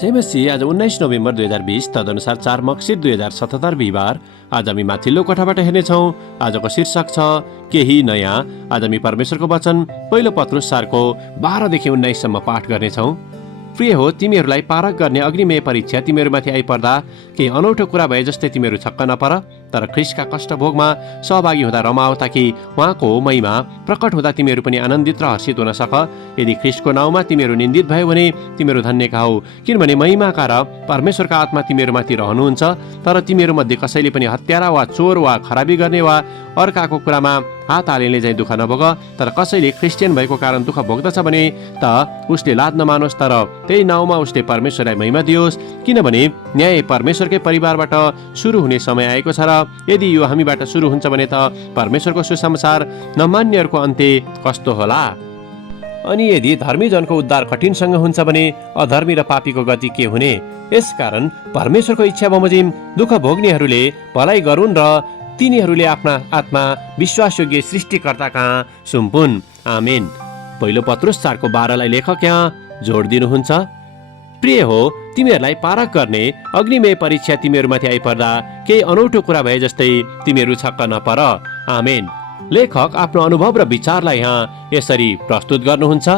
जय मसी। आज 19 नोभेम्बर 2020 तदनुसार 4 मक्सिर 2077 बिहिबार। आज हामी माथिल्लो कोठाबाट हेर्नेछौँ। आजको शीर्षक छ केही नयाँ। आज हामी परमेश्वरको वचन पहिलो पत्रुस 4को 12 देखि 19 सम्म पाठ गर्नेछौँ। प्रिय हो, तिमीहरूलाई पारख गर्ने अग्निमेय परीक्षा तिमीहरूमाथि आइपर्दा केही अनौठो कुरा भए जस्तै तिमीहरू छक्क नपर, तर ख्रिस्टका कष्ट भोगमा सहभागी हुँदा रमाओ, ताकि उहाँको महिमा प्रकट हुँदा तिमीहरू पनि आनन्दित र हर्षित हुन सक। यदि ख्रिस्टको नाउँमा तिमीहरू निन्दित भयो भने तिमीहरू धन्यका हो, किनभने महिमाका र परमेश्वरका आत्मा तिमीहरूमाथि रहनुहुन्छ। तर तिमीहरूमध्ये कसैले पनि हत्यारा वा चोर वा खराबी गर्ने वा अर्काको कुरामा हात हालिने चाहिँ दुःख नभोग। तर कसैले क्रिस्चियन भएको कारण दुःख भोग्दछ भने त उसले लाज नमानोस्, तर त्यही नाउँमा उसले परमेश्वरलाई महिमा दियोस्, किनभने न्याय परमेश्वरकै परिवारबाट सुरु हुने समय आएको छ। र यदि यो हामीबाट सुरु हुन्छ भने त परमेश्वरको सुसमाचार नमान्नेहरूको अन्त्य कस्तो होला। अनि यदि धर्मीजनको उद्धार कठिनसँग हुन्छ भने अधर्मी र पापीको गति के हुने। यसकारण परमेश्वरको इच्छा बमोजिम दुःख भोग्नेहरूले भलाइ गरून् र तिनीहरूले आफ्ना आत्मा विश्वासयोग्य सृष्टिकर्ता कहाँ सुम्पुन्। आमेन। पहिलो पत्रुस 4को 12लाई लेखक यहाँ जोड दिनुहुन्छ। प्रिय हो, तिमीहरूलाई पारख गर्ने अग्निमेय परीक्षा तिमीहरूमाथि आइपर्दा केही अनौठो कुरा भए जस्तै तिमीहरू छक्क नपर। आमेन। लेखक आफ्नो अनुभव र विचारलाई यहाँ यसरी प्रस्तुत गर्नुहुन्छ।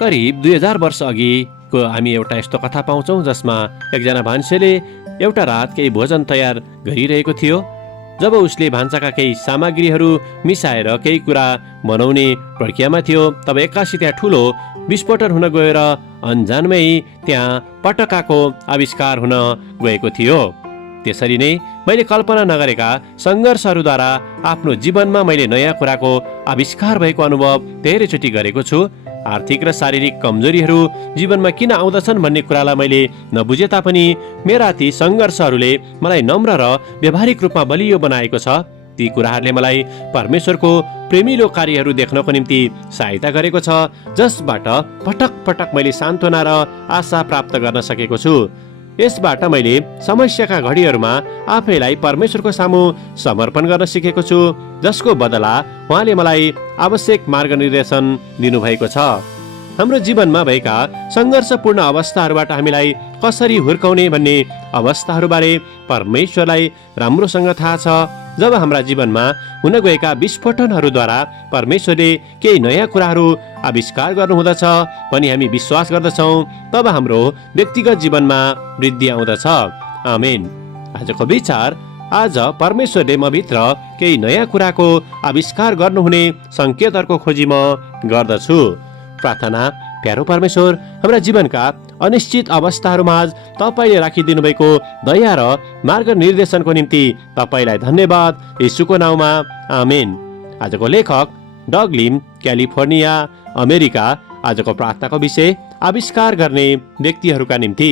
करिब 2000 वर्ष अघिको हामी एउटा यस्तो कथा पाउँछौँ जसमा एकजना भान्सेले एउटा रात केही भोजन तयार गरिरहेको थियो। जब उसले भान्साका केही सामग्रीहरू मिसाएर केही कुरा बनाउने प्रक्रियामा थियो, तब एक्कासी त्यहाँ ठुलो विस्फोटन हुन गयो र अन्जानमै त्यहाँ पटकाको आविष्कार हुन गएको थियो। त्यसरी नै मैले कल्पना नगरेका सङ्घर्षहरूद्वारा आफ्नो जीवनमा मैले नयाँ कुराको आविष्कार भएको अनुभव धेरैचोटि गरेको छु। आर्थिक र शारीरिक कमजोरीहरू जीवनमा किन आउँदछन् भन्ने कुरालाई मैले नबुझे तापनि मेरा ती सङ्घर्षहरूले मलाई नम्र र व्यावहारिक रूपमा बलियो बनाएको छ। ती कुराहरूले मलाई परमेश्वरको प्रेमिलो कार्यहरू देख्नको निम्ति सहायता गरेको छ, जसबाट पटक पटक मैले सान्त्वना र आशा प्राप्त गर्न सकेको छु। यसबाट मैले समस्याका घडीहरूमा आफैलाई परमेश्वरको सामु समर्पण गर्न सिकेको छु, जसको बदला उहाँले मलाई आवश्यक मार्गनिर्देशन दिनुभएको छ। हाम्रो जीवनमा भएका सङ्घर्षपूर्ण अवस्थाहरूबाट हामीलाई कसरी हुर्काउने भन्ने अवस्थाहरूबारे परमेश्वरलाई राम्रोसँग थाहा छ। जब हाम्रा जीवनमा हुन गएका विस्फोटनहरूद्वारा परमेश्वरले केही नयाँ कुराहरू आविष्कार गर्नुहुँदछ भनी हामी विश्वास गर्दछौँ, तब हाम्रो व्यक्तिगत जीवनमा वृद्धि आउँदछ। आमेन। आजको विचार, आज परमेश्वरले मभित्र केही नयाँ कुराको आविष्कार गर्नुहुने सङ्केतहरूको खोजी म गर्दछु। प्रार्थना। प्यारो परमेश्वर, हाम्रा जीवनका अनिश्चित अवस्थाहरूमा तपाईँले राखिदिनु भएको दया र मार्गनिर्देशनको निम्ति तपाईँलाई धन्यवाद, येशूको नाउँमा। आमेन। आजको लेखक डगलिम, क्यालिफोर्निया, अमेरिका। आजको प्रार्थनाको विषय आविष्कार गर्ने व्यक्तिहरूका निम्ति।